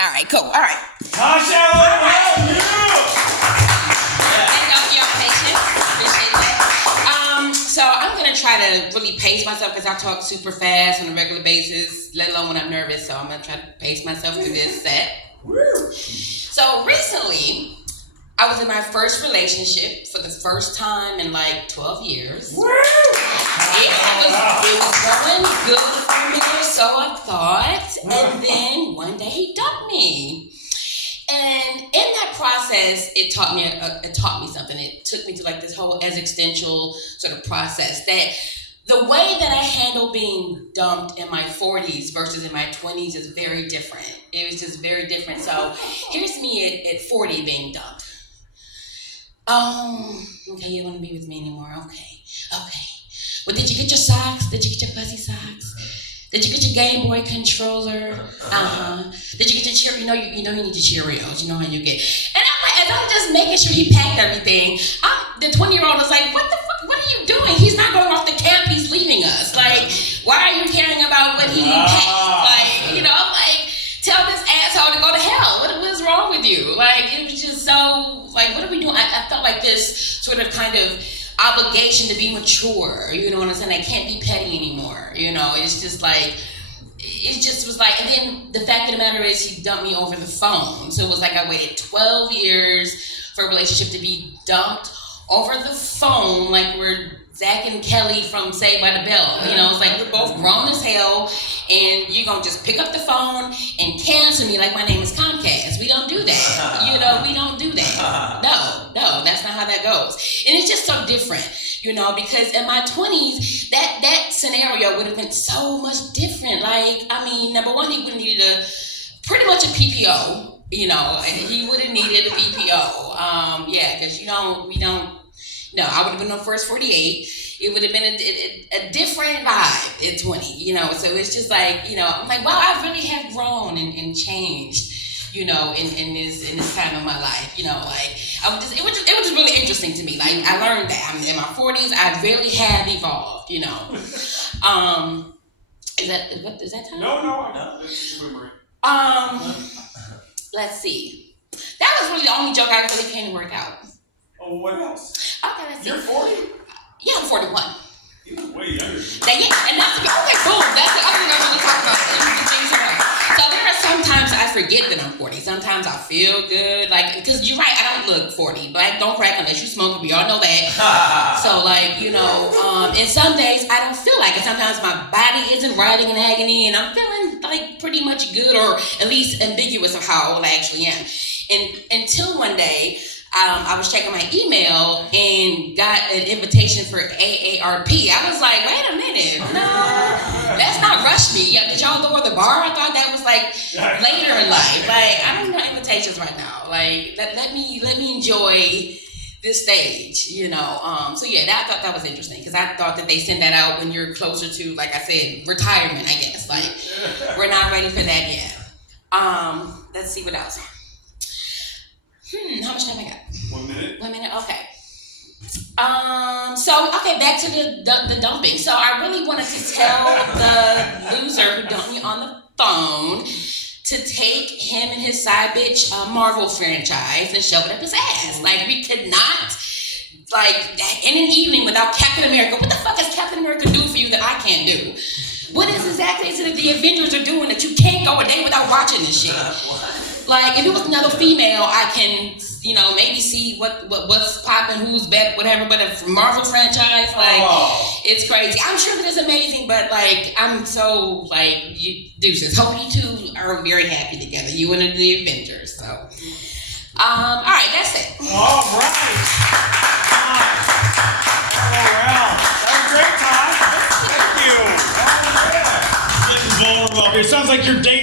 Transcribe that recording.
All right, cool. All right. Tasha, what about you? Thank y'all for your patience. Appreciate that. So I'm gonna try to really pace myself because I talk super fast on a regular basis, let alone when I'm nervous. So I'm gonna try to pace myself through this set. So recently, I was in my first relationship for the first time in like 12 years. Woo! It was going good for me, or so I thought. And then one day he dumped me. And in that process, it taught me something. It took me to like this whole existential sort of process that the way that I handle being dumped in my 40s versus in my 20s is very different. It was just very different. So here's me at 40 being dumped. Okay, you want to be with me anymore? Okay. Well, did you get your socks? Did you get your fuzzy socks? Did you get your Game Boy controller? Did you get your Cheerios? You know you need your Cheerios. You know how you get. And I'm like, as I'm just making sure he packed everything, the 20-year-old is like, what the fuck? What are you doing? He's not going off the camp. He's leaving us. Like, why are you caring about what he packed? Like, I'm like, tell this asshole to go to hell. What is wrong with you? Like, it was just so, like, what are we doing? I felt like this sort of kind of obligation to be mature. You know what I'm saying? I can't be petty anymore. It's just like, it just was like, and then the fact of the matter is he dumped me over the phone. So it was like I waited 12 years for a relationship to be dumped over the phone, like we're Zach and Kelly from Saved by the Bell. It's like we're both grown as hell, and you're gonna just pick up the phone and cancel me like my name is Comcast. We don't do that. We don't do that. No, that's not how that goes. And it's just so different, because in my 20s, that scenario would have been so much different. Like, number one, he would have needed pretty much a PPO. He would have needed a PPO. Because No, I would have been on first 48. It would have been a different vibe at 20, So it's just like, I'm like, wow, I really have grown and changed, in this time of my life, it was just really interesting to me. Like, I learned that I'm in my 40s. I really have evolved, Is that time? No. Let's see. That was really the only joke I really came to work out. Oh, what else? Okay, let's see. You're 40? Yeah, I'm 41. You're way younger. And that's okay, boom. That's the other thing I really talk about. So there are sometimes I forget that I'm 40. Sometimes I feel good, because you're right, I don't look 40. Black don't crack unless you smoke. We all know that. So and some days I don't feel like it. Sometimes my body isn't writhing in agony, and I'm feeling like pretty much good, or at least ambiguous of how old I actually am. And until one day, I was checking my email and got an invitation for AARP. I was like, wait a minute, no, that's not Rush Me. Did y'all go to the bar? I thought that was like later in life. Like, I don't know invitations right now. Like, let me enjoy this stage, So I thought that was interesting because I thought that they send that out when you're closer to, like I said, retirement. I guess we're not ready for that yet. Let's see what else. How much time I got? 1 minute. 1 minute, okay. Back to the dumping. So I really wanted to tell the loser who dumped me on the phone to take him and his side bitch Marvel franchise and shove it up his ass. Like, we could not, in an evening without Captain America. What the fuck does Captain America do for you that I can't do? What is exactly is it that the Avengers are doing that you can't go a day without watching this shit? Like, if it was another female, I can, maybe see what's popping, who's better, whatever. But a Marvel franchise, it's crazy. I'm sure that it's amazing, but I'm so deuces. Hope you two are very happy together. You and the Avengers. So, all right, that's it. All right. That was great, Todd. Thank you. Oh, yeah. Getting vulnerable. It sounds like you're dating.